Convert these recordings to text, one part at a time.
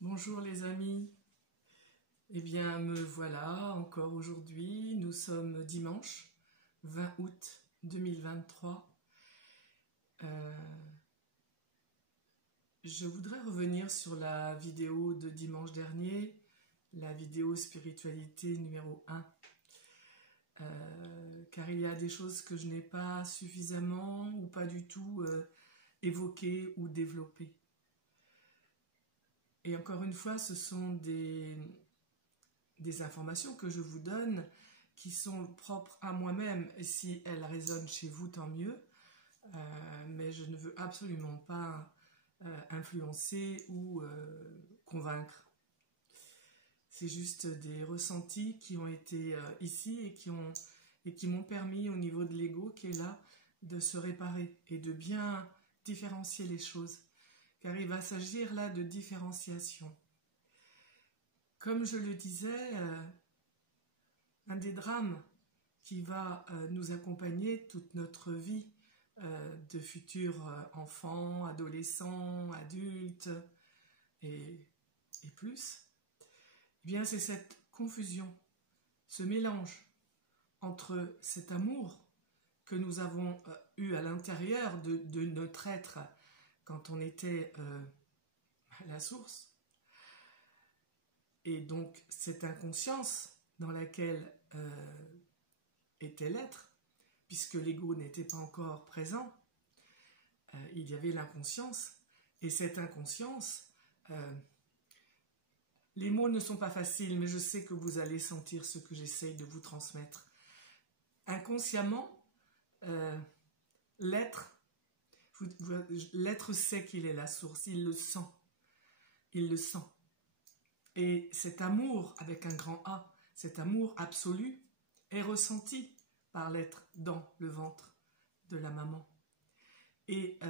Bonjour les amis, eh bien me voilà encore aujourd'hui, nous sommes dimanche 20 août 2023. Je voudrais revenir sur la vidéo de dimanche dernier, la vidéo spiritualité numéro 1, car il y a des choses que je n'ai pas suffisamment ou pas du tout évoquées ou développées. Et encore une fois, ce sont des informations que je vous donne qui sont propres à moi-même. Et si elles résonnent chez vous, tant mieux. Mais je ne veux absolument pas influencer ou convaincre. C'est juste des ressentis qui ont été ici et qui m'ont permis au niveau de l'ego qui est là de se réparer et de bien différencier les choses. Car il va s'agir là de différenciation. Comme je le disais, un des drames qui va nous accompagner toute notre vie de futurs enfants, adolescents, adultes et plus, eh bien c'est cette confusion, ce mélange entre cet amour que nous avons eu à l'intérieur de notre être quand on était à la source, et donc cette inconscience dans laquelle était l'être, puisque l'ego n'était pas encore présent, il y avait l'inconscience, et cette inconscience, les mots ne sont pas faciles, mais je sais que vous allez sentir ce que j'essaye de vous transmettre. Inconsciemment, l'être sait qu'il est la source, il le sent. Il le sent. Et cet amour, avec un grand A, cet amour absolu, est ressenti par l'être dans le ventre de la maman. Et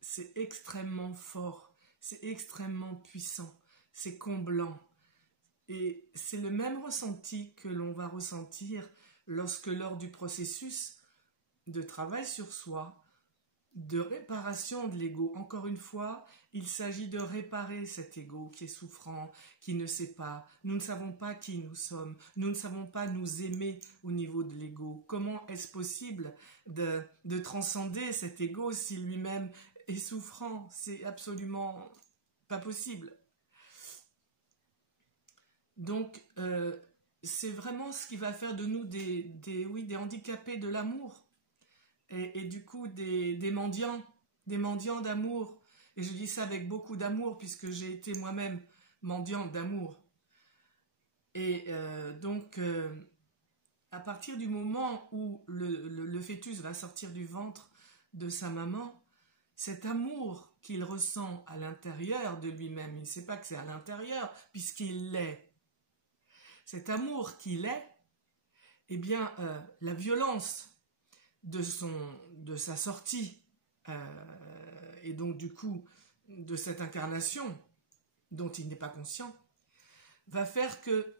c'est extrêmement fort, c'est extrêmement puissant, c'est comblant. Et c'est le même ressenti que l'on va ressentir lorsque lors du processus de travail sur soi, de réparation de l'ego. Encore une fois, il s'agit de réparer cet ego qui est souffrant, qui ne sait pas. Nous ne savons pas qui nous sommes. Nous ne savons pas nous aimer au niveau de l'ego. Comment est-ce possible de transcender cet ego si lui-même est souffrant? C'est absolument pas possible. Donc, c'est vraiment ce qui va faire de nous des handicapés de l'amour. Et du coup des mendiants d'amour. Et je dis ça avec beaucoup d'amour puisque j'ai été moi-même mendiant d'amour. Et donc, à partir du moment où le fœtus va sortir du ventre de sa maman, cet amour qu'il ressent à l'intérieur de lui-même, il ne sait pas que c'est à l'intérieur puisqu'il l'est. Cet amour qu'il est, eh bien, la violence de sa sortie et donc du coup de cette incarnation dont il n'est pas conscient, va faire que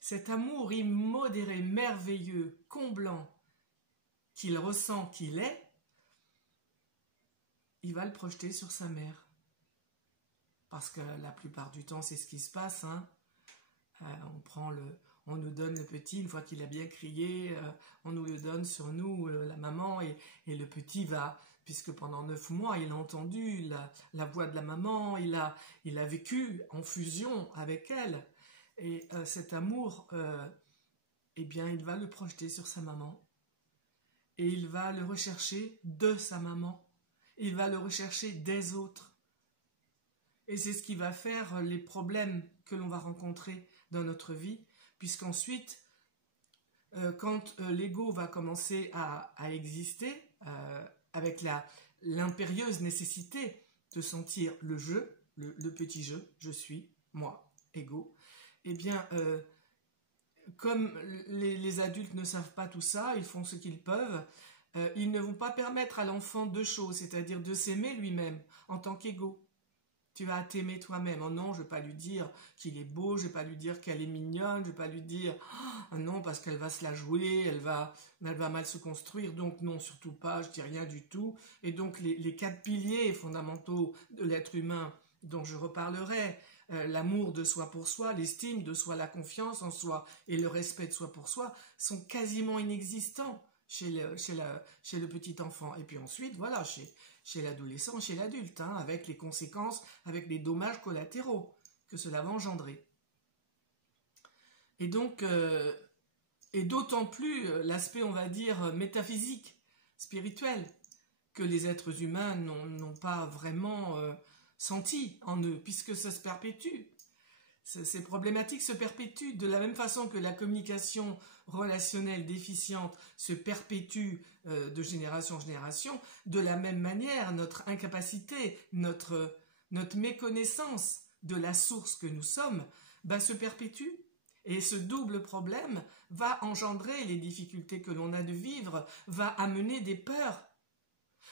cet amour immodéré, merveilleux, comblant qu'il ressent qu'il est, il va le projeter sur sa mère. Parce que la plupart du temps c'est ce qui se passe, hein. On nous donne le petit, une fois qu'il a bien crié, on nous le donne sur nous, la maman, et le petit va, puisque pendant 9 mois, il a entendu la voix de la maman, il a vécu en fusion avec elle, et cet amour, eh bien, il va le projeter sur sa maman, et il va le rechercher de sa maman, il va le rechercher des autres, et c'est ce qui va faire les problèmes que l'on va rencontrer dans notre vie, puisqu'ensuite, quand l'ego va commencer à exister, avec l'impérieuse nécessité de sentir le jeu, le petit jeu, je suis, moi, ego, eh bien, comme les adultes ne savent pas tout ça, ils font ce qu'ils peuvent, ils ne vont pas permettre à l'enfant deux choses, c'est-à-dire de s'aimer lui-même en tant qu'ego. Tu vas t'aimer toi-même. Oh non, je ne vais pas lui dire qu'il est beau, je ne vais pas lui dire qu'elle est mignonne, je ne vais pas lui dire oh non parce qu'elle va se la jouer, elle va mal se construire, donc non, surtout pas, je ne dis rien du tout. Et donc les 4 piliers fondamentaux de l'être humain dont je reparlerai, l'amour de soi pour soi, l'estime de soi, la confiance en soi et le respect de soi pour soi sont quasiment inexistants chez le petit enfant. Et puis ensuite, voilà, chez l'adolescent, chez l'adulte, hein, avec les conséquences, avec les dommages collatéraux que cela va engendrer. Et donc, et d'autant plus l'aspect, on va dire, métaphysique, spirituel, que les êtres humains n'ont pas vraiment senti en eux, puisque ça se perpétue. Ces problématiques se perpétuent de la même façon que la communication relationnelle déficiente se perpétue de génération en génération. De la même manière, notre incapacité, notre méconnaissance de la source que nous sommes se perpétue. Et ce double problème va engendrer les difficultés que l'on a de vivre, va amener des peurs,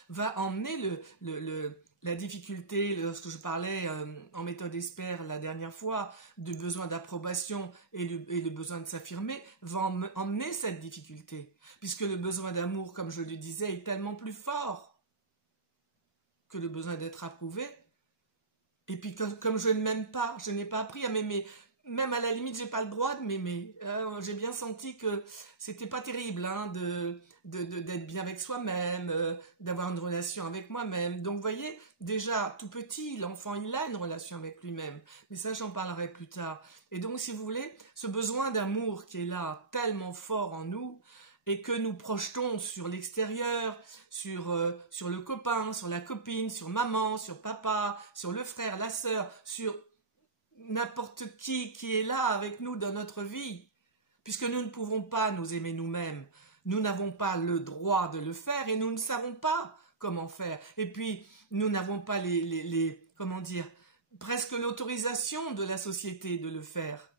va emmener la difficulté, lorsque je parlais en méthode Esper la dernière fois, du besoin d'approbation et le besoin de s'affirmer, va emmener cette difficulté. Puisque le besoin d'amour, comme je le disais, est tellement plus fort que le besoin d'être approuvé. Et puis comme je ne m'aime pas, je n'ai pas appris à m'aimer. Même à la limite, j'ai pas le droit de m'aimer. J'ai bien senti que c'était pas terrible hein, d'être bien avec soi-même, d'avoir une relation avec moi-même. Donc, vous voyez, déjà, tout petit, l'enfant, il a une relation avec lui-même. Mais ça, j'en parlerai plus tard. Et donc, si vous voulez, ce besoin d'amour qui est là, tellement fort en nous, et que nous projetons sur l'extérieur, sur le copain, sur la copine, sur maman, sur papa, sur le frère, la sœur, sur n'importe qui est là avec nous dans notre vie, puisque nous ne pouvons pas nous aimer nous-mêmes, nous n'avons pas le droit de le faire et nous ne savons pas comment faire. Et puis nous n'avons pas comment dire, presque l'autorisation de la société de le faire.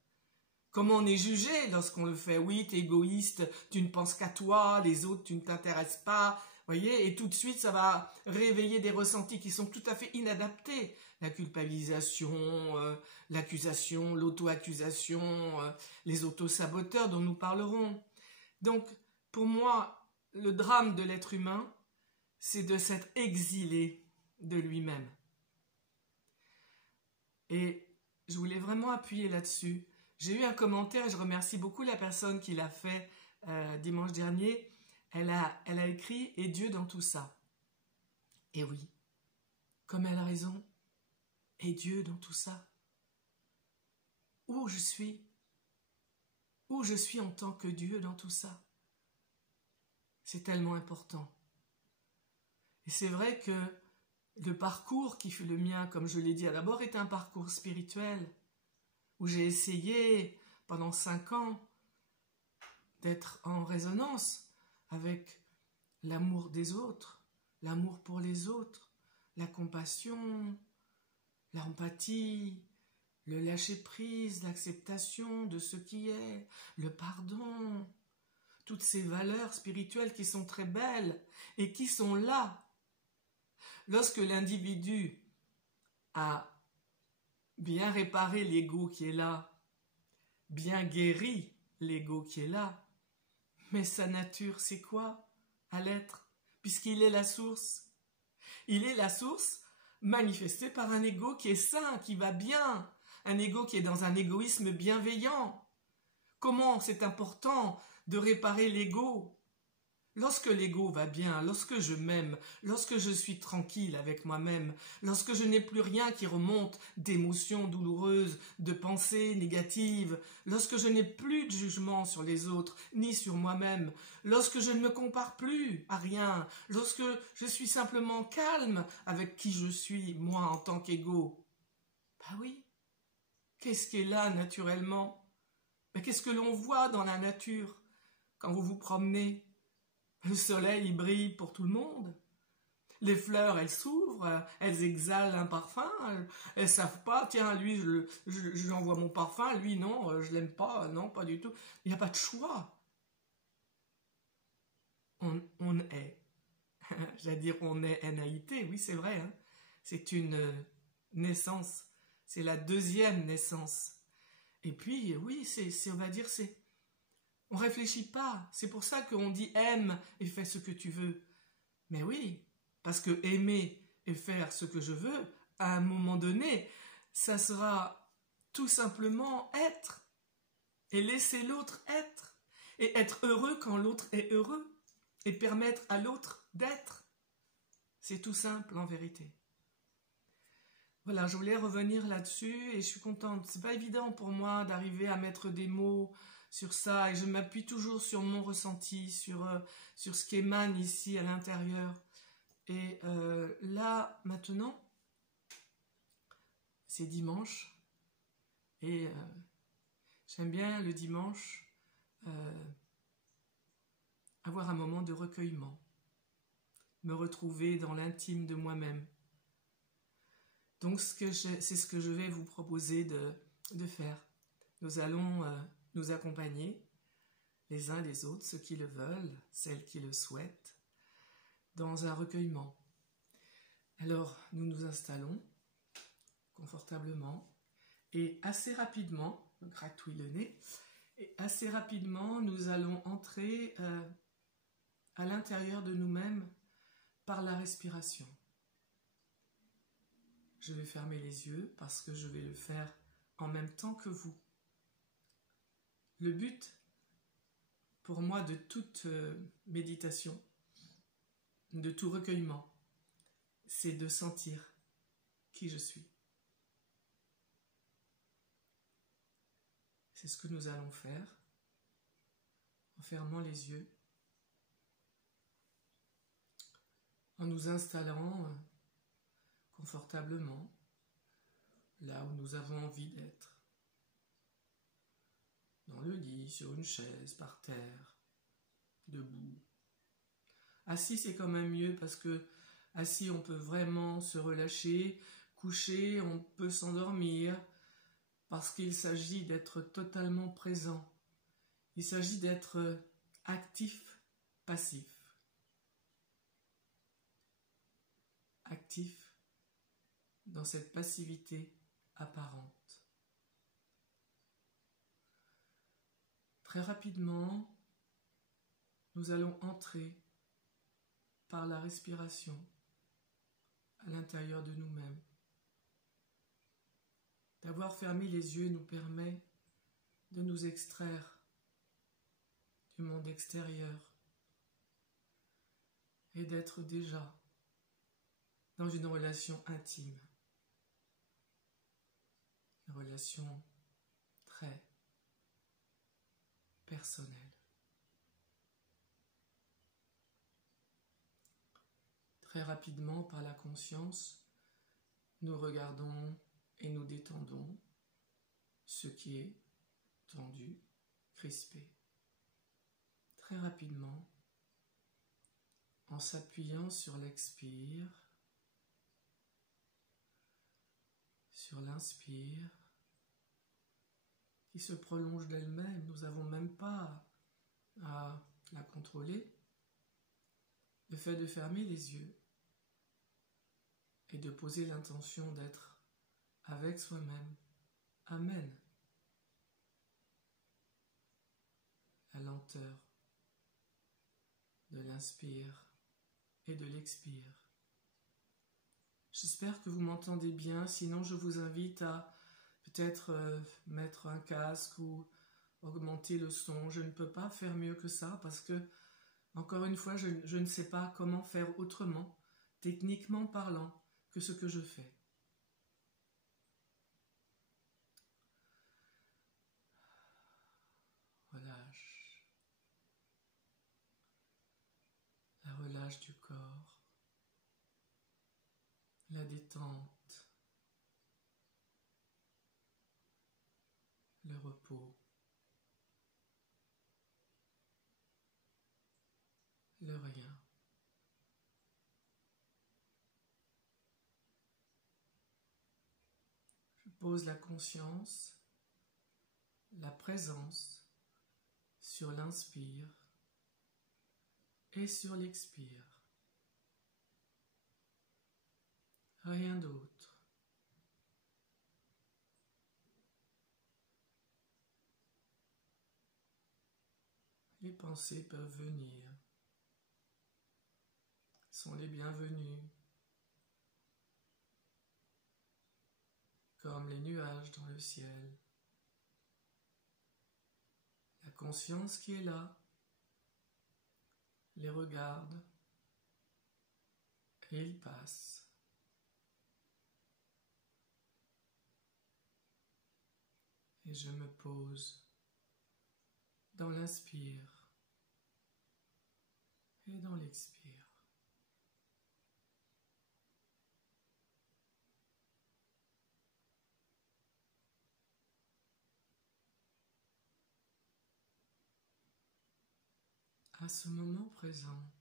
Comment on est jugé lorsqu'on le fait? Oui, t'es égoïste, tu ne penses qu'à toi, les autres, tu ne t'intéresses pas. Voyez, et tout de suite, ça va réveiller des ressentis qui sont tout à fait inadaptés. La culpabilisation, l'accusation, l'auto-accusation, les auto-saboteurs dont nous parlerons. Donc, pour moi, le drame de l'être humain, c'est de s'être exilé de lui-même. Et je voulais vraiment appuyer là-dessus. J'ai eu un commentaire, et je remercie beaucoup la personne qui l'a fait dimanche dernier. Elle a écrit « Et Dieu dans tout ça ». Et oui, comme elle a raison, et Dieu dans tout ça. Où je suis en tant que Dieu dans tout ça. C'est tellement important. Et c'est vrai que le parcours qui fut le mien, comme je l'ai dit à l'abord, est un parcours spirituel, où j'ai essayé pendant 5 ans d'être en résonance avec l'amour des autres, l'amour pour les autres, la compassion, l'empathie, le lâcher-prise, l'acceptation de ce qui est, le pardon, toutes ces valeurs spirituelles qui sont très belles et qui sont là. Lorsque l'individu a bien réparé l'ego qui est là, bien guéri l'ego qui est là, mais sa nature, c'est quoi à l'être? Puisqu'il est la source. Il est la source manifestée par un ego qui est sain, qui va bien, un ego qui est dans un égoïsme bienveillant. Comment c'est important de réparer l'ego? Lorsque l'ego va bien, lorsque je m'aime, lorsque je suis tranquille avec moi-même, lorsque je n'ai plus rien qui remonte d'émotions douloureuses, de pensées négatives, lorsque je n'ai plus de jugement sur les autres, ni sur moi-même, lorsque je ne me compare plus à rien, lorsque je suis simplement calme avec qui je suis, moi, en tant qu'ego, bah oui, qu'est-ce qui est là naturellement? Qu'est-ce que l'on voit dans la nature quand vous vous promenez? Le soleil, il brille pour tout le monde. Les fleurs, elles s'ouvrent, elles exhalent un parfum. Elles savent pas, tiens, lui, je lui envoie mon parfum, lui, non, je l'aime pas, non, pas du tout. Il n'y a pas de choix. On est. J'allais dire on est NAIT, oui, c'est vrai. Hein. C'est une naissance. C'est la deuxième naissance. Et puis, oui, on va dire, on réfléchit pas. C'est pour ça qu'on dit aime et fais ce que tu veux. Mais oui, parce que aimer et faire ce que je veux à un moment donné, ça sera tout simplement être et laisser l'autre être et être heureux quand l'autre est heureux et permettre à l'autre d'être. C'est tout simple en vérité. Voilà, je voulais revenir là-dessus et je suis contente. C'est pas évident pour moi d'arriver à mettre des mots sur ça et je m'appuie toujours sur mon ressenti, sur ce qui émane ici à l'intérieur. Et là, maintenant, c'est dimanche et j'aime bien le dimanche avoir un moment de recueillement, me retrouver dans l'intime de moi-même. Donc c'est ce que je vais vous proposer de faire. Nous allons nous accompagner les uns les autres, ceux qui le veulent, celles qui le souhaitent, dans un recueillement. Alors nous nous installons confortablement et assez rapidement, on gratouille le nez, et assez rapidement nous allons entrer à l'intérieur de nous-mêmes par la respiration. Je vais fermer les yeux parce que je vais le faire en même temps que vous. Le but, pour moi, de toute méditation, de tout recueillement, c'est de sentir qui je suis. C'est ce que nous allons faire en fermant les yeux, en nous installant confortablement là où nous avons envie d'être. Dans le lit, sur une chaise, par terre, debout. Assis, c'est quand même mieux parce que assis, on peut vraiment se relâcher. Couché, on peut s'endormir parce qu'il s'agit d'être totalement présent. Il s'agit d'être actif, passif. Actif dans cette passivité apparente. Très rapidement, nous allons entrer par la respiration à l'intérieur de nous-mêmes. D'avoir fermé les yeux nous permet de nous extraire du monde extérieur et d'être déjà dans une relation intime, une relation très personnelle. Très rapidement, par la conscience, nous regardons et nous détendons ce qui est tendu, crispé. Très rapidement, en s'appuyant sur l'expire, sur l'inspire, qui se prolonge d'elle-même, nous n'avons même pas à la contrôler. Le fait de fermer les yeux et de poser l'intention d'être avec soi-même amène la lenteur de l'inspire et de l'expire. J'espère que vous m'entendez bien, sinon je vous invite à peut-être mettre un casque ou augmenter le son. Je ne peux pas faire mieux que ça parce que, encore une fois, je ne sais pas comment faire autrement, techniquement parlant, que ce que je fais. Relâche. La relâche du corps. La détente. Le repos. Le rien. Je pose la conscience, la présence sur l'inspire et sur l'expire. Rien d'autre. Les pensées peuvent venir, sont les bienvenues. comme les nuages dans le ciel. La conscience qui est là les regarde et ils passent. Et je me pose dans l'inspire et dans l'expire. À ce moment présent,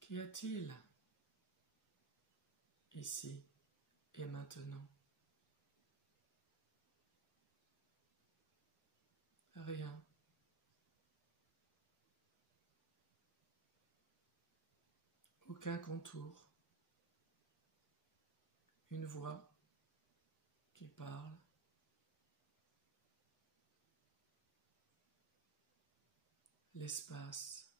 qu'y a-t-il ici et maintenant? Rien. Aucun contour. Une voix qui parle. L'espace.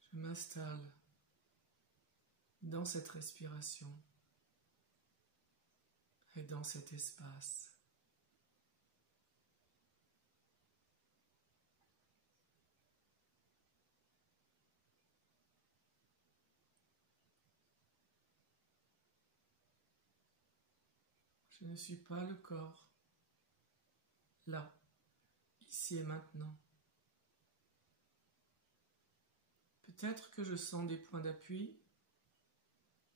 Je m'installe dans cette respiration et dans cet espace. Je ne suis pas le corps, là, ici et maintenant. Peut-être que je sens des points d'appui.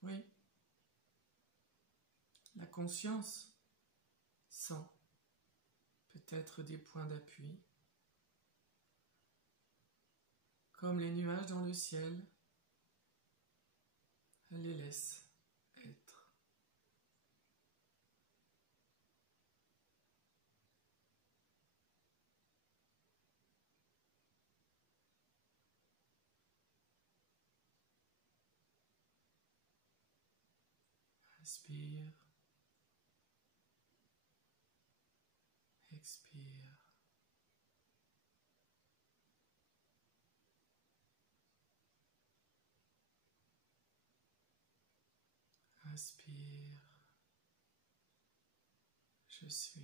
Oui. La conscience sent peut-être des points d'appui. Comme les nuages dans le ciel, elle les laisse être. Inspire, expire. Inspire, je suis.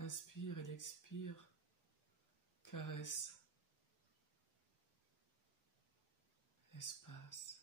L'inspire et l'expire caressent l'espace.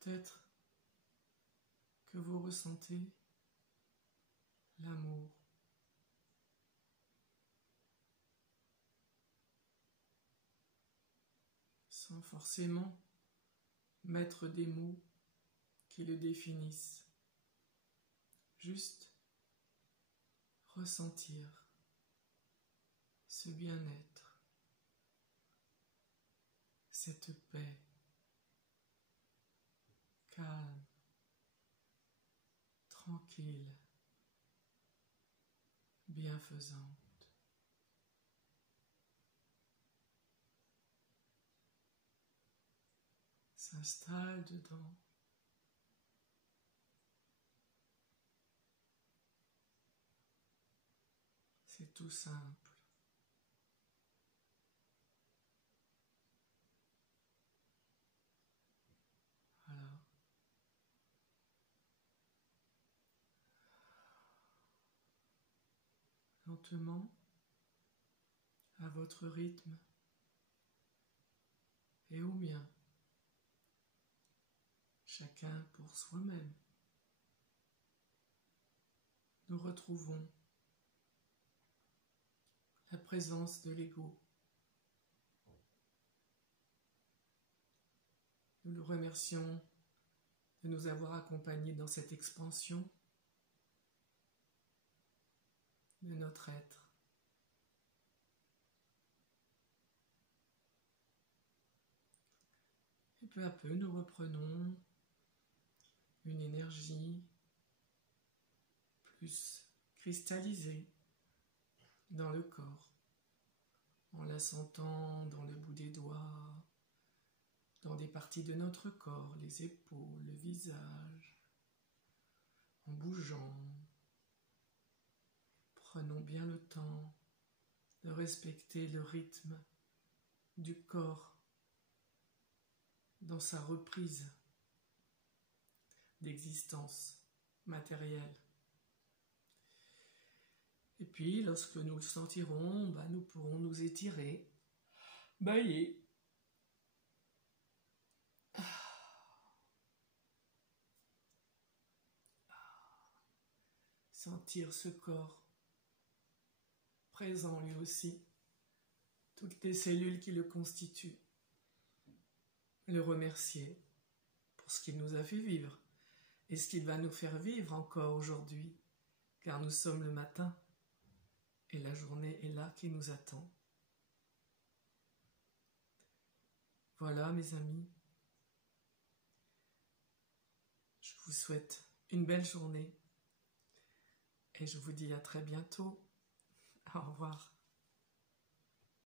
Peut-être que vous ressentez l'amour. Sans forcément mettre des mots qui le définissent. Juste ressentir ce bien-être, cette paix calme, tranquille, bienfaisante. S'installe dedans. C'est tout simple. Voilà. Lentement, à votre rythme et au mien. chacun pour soi-même. Nous retrouvons la présence de l'ego. Nous le remercions de nous avoir accompagnés dans cette expansion de notre être. Et peu à peu, nous reprenons une énergie plus cristallisée dans le corps, en la sentant dans le bout des doigts, dans des parties de notre corps, les épaules, le visage, en bougeant. Prenons bien le temps de respecter le rythme du corps dans sa reprise d'existence matérielle. Et puis, lorsque nous le sentirons, nous pourrons nous étirer, bailler. Sentir ce corps présent lui aussi, toutes les cellules qui le constituent. Le remercier pour ce qu'il nous a fait vivre et ce qu'il va nous faire vivre encore aujourd'hui, car nous sommes le matin et la journée est là qui nous attend. Voilà mes amis, je vous souhaite une belle journée et je vous dis à très bientôt. Au revoir.